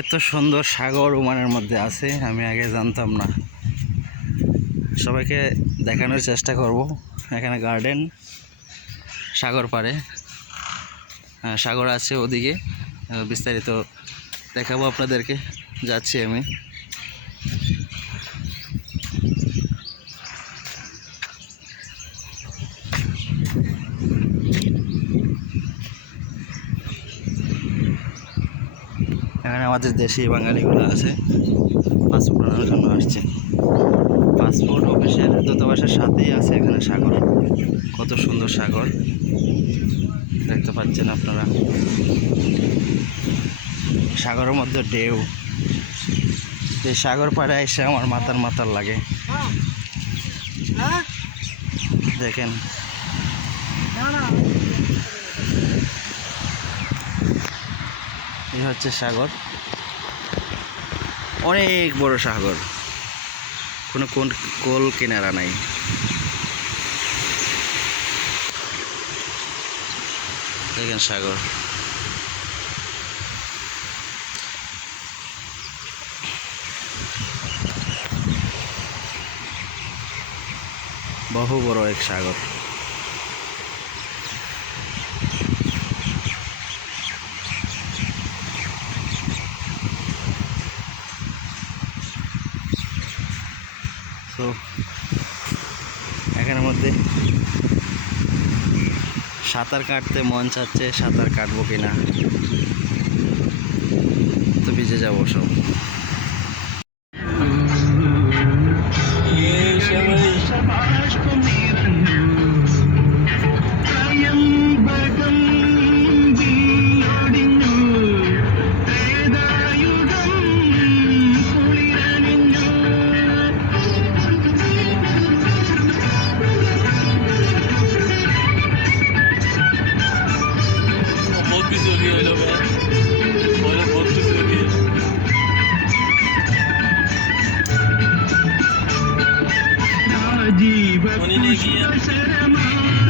এত সুন্দর সাগর ওমানের মধ্যে আছে আমি আগে জানতাম না। সবাইকে দেখানোর চেষ্টা করব এখানে গার্ডেন সাগর হ্যাঁ, সাগর আছে ওদিকে বিস্তারিত দেখাবো আপনাদেরকে যাচ্ছি আমি। এখানে আমাদের দেশি বাঙালিগুলো আছে। পাসপোর্ট বানানোর জন্য আসছে। পাসপোর্ট অফিসের দূতাবাসের সাথেই আছে এখানে সাগর। কত সুন্দর সাগর। দেখতে পাচ্ছেন আপনারা। সাগরের মধ্যে ঢেউ। এই সাগর পাড়ে এসে আমার মাথার মাথার লাগে। দেখেন। এই হচ্ছে সাগর। অনেক বড় সাগর। কোনো কোন কোল কিনারা নাই। দেখেন সাগর। বহু বড় এক সাগর। তো এখানের মধ্যে সাঁতার কাটতে মন চাচ্ছে সাঁতার কাটবো কিনা? তো ভিজে যাব সব। Diva, puxa o seu irmão.